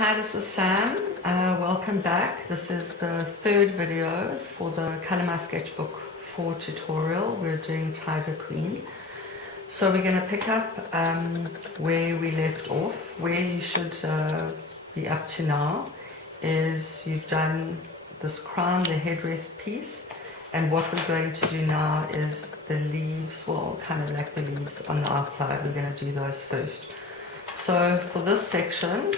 Hi, this is Sam. Welcome back. This is the third video for the Color My Sketchbook 4 tutorial. We're doing Tiger Queen. So we're going to pick up where we left off. Where you should be up to now is you've done this crown, the headrest piece, and what we're going to do now is the leaves, well, kind of like the leaves on the outside. We're going to do those first. So for this section,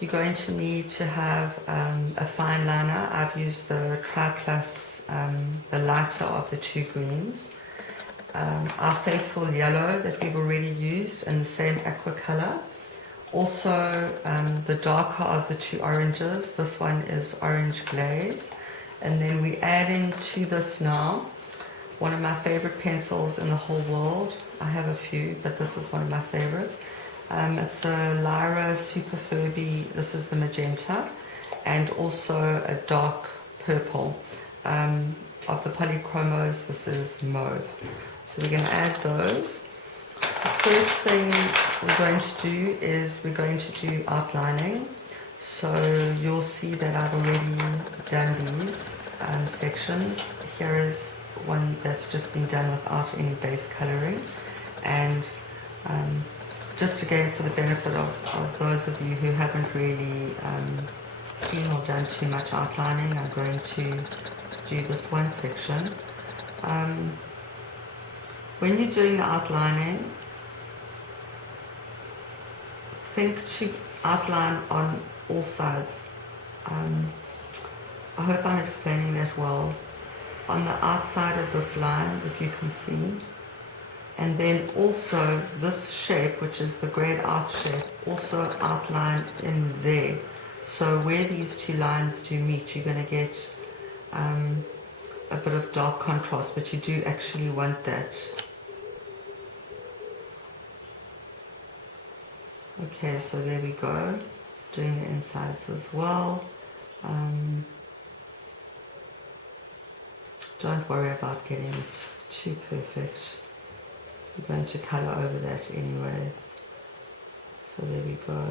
you're going to need to have a fine liner. I've used the Tri Plus, the lighter of the two greens. Our faithful yellow that we've already used in the same aqua color. Also the darker of the two oranges. This one is orange glaze. And then we're adding to this now one of my favorite pencils in the whole world. I have a few, but this is one of my favorites. It's a Lyra Super Furby. This is the magenta, and also a dark purple. Of the polychromos, this is mauve. So we're going to add those. The first thing we're going to do is we're going to do outlining. So you'll see that I've already done these sections. Here is one that's just been done without any base coloring, and just again for the benefit of those of you who haven't really seen or done too much outlining, I'm going to do this one section. When you're doing the outlining, think to outline on all sides. I hope I'm explaining that well. On the outside of this line, if you can see, and then also this shape, which is the grayed out shape, also outline in there. So where these two lines do meet, you're going to get a bit of dark contrast, but you do actually want that. Okay, so there we go, doing the insides as well. Don't worry about getting it too perfect. We're going to colour over that anyway. So there we go.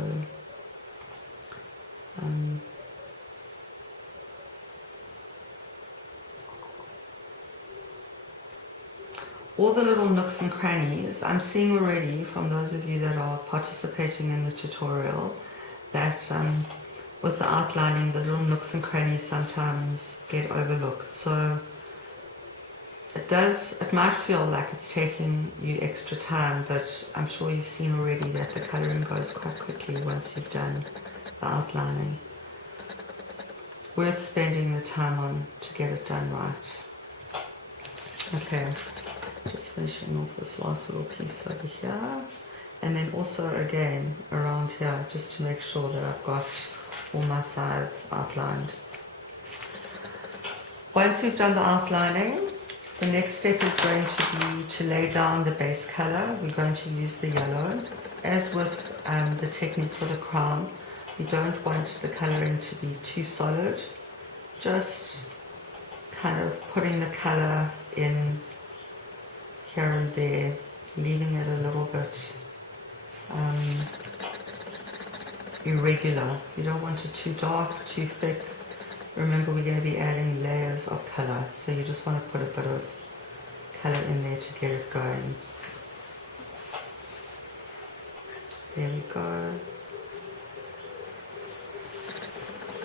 All the little nooks and crannies, I'm seeing already from those of you that are participating in the tutorial that with the outlining, the little nooks and crannies sometimes get overlooked. So it might feel like it's taking you extra time, but I'm sure you've seen already that the colouring goes quite quickly once you've done the outlining. Worth spending the time on to get it done right. Okay, just finishing off this last little piece over here, and then also again around here, just to make sure that I've got all my sides outlined. Once we've done the outlining, the next step is going to be to lay down the base color. We're going to use the yellow. As with the technique for the crown, we don't want the coloring to be too solid. Just kind of putting the color in here and there, leaving it a little bit irregular. You don't want it too dark, too thick. Remember, we're going to be adding layers of color, so you just want to put a bit of color in there to get it going. There we go.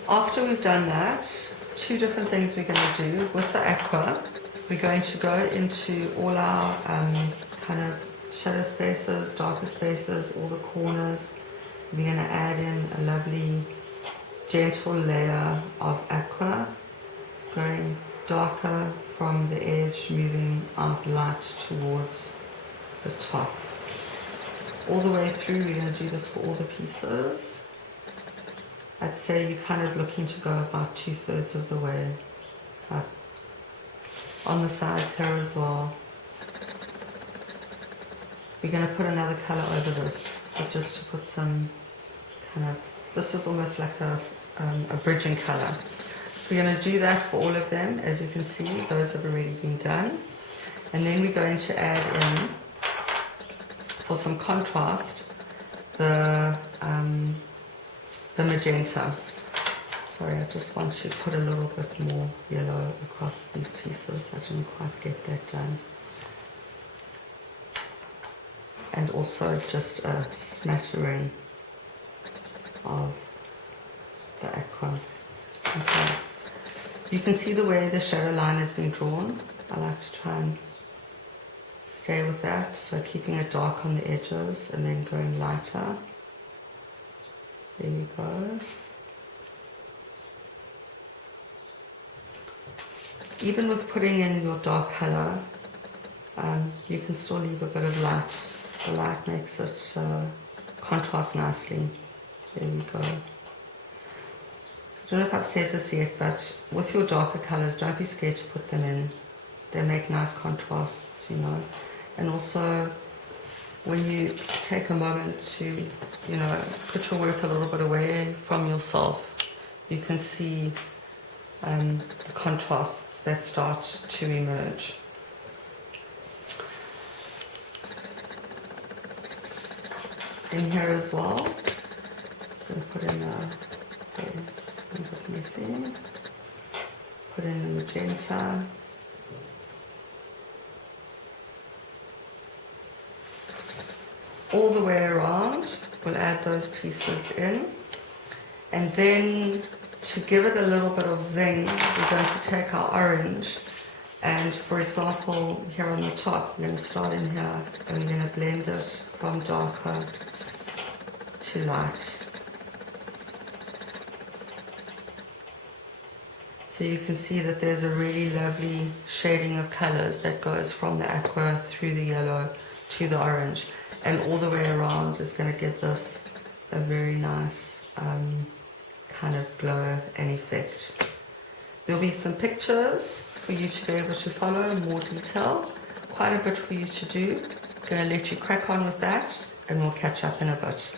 After we've done that, two different things we're going to do. With the aqua, we're going to go into all our kind of shadow spaces, darker spaces, all the corners. We're going to add in a lovely gentle layer of aqua, going darker from the edge, moving out light towards the top. All the way through, we're going to do this for all the pieces. I'd say you're kind of looking to go about 2/3 of the way up. On the sides here as well. We're going to put another color over this, but just to put some kind of, this is almost like a bridging color. So we're going to do that for all of them. As you can see, those have already been done. And then we're going to add in, for some contrast, the the magenta. Sorry, I just want to put a little bit more yellow across these pieces. I didn't quite get that done. And also just a smattering of the aqua. Okay. You can see the way the shadow line has been drawn. I like to try and stay with that, so keeping it dark on the edges and then going lighter. There you go. Even with putting in your dark color, you can still leave a bit of light. The light makes it contrast nicely. There we go. I don't know if I've said this yet, but with your darker colors, don't be scared to put them in. They make nice contrasts, you know. And also, when you take a moment to, you know, put your work a little bit away from yourself, you can see the contrasts that start to emerge. In here as well, I'm going to put in put in the magenta. All the way around, we'll add those pieces in. And then to give it a little bit of zing, we're going to take our orange and, for example, here on the top, we're going to start in here and we're going to blend it from darker to light. So you can see that there's a really lovely shading of colors that goes from the aqua through the yellow to the orange, and all the way around is going to give this a very nice kind of glow and effect. There'll be some pictures for you to be able to follow in more detail, quite a bit for you to do. I'm going to let you crack on with that and we'll catch up in a bit.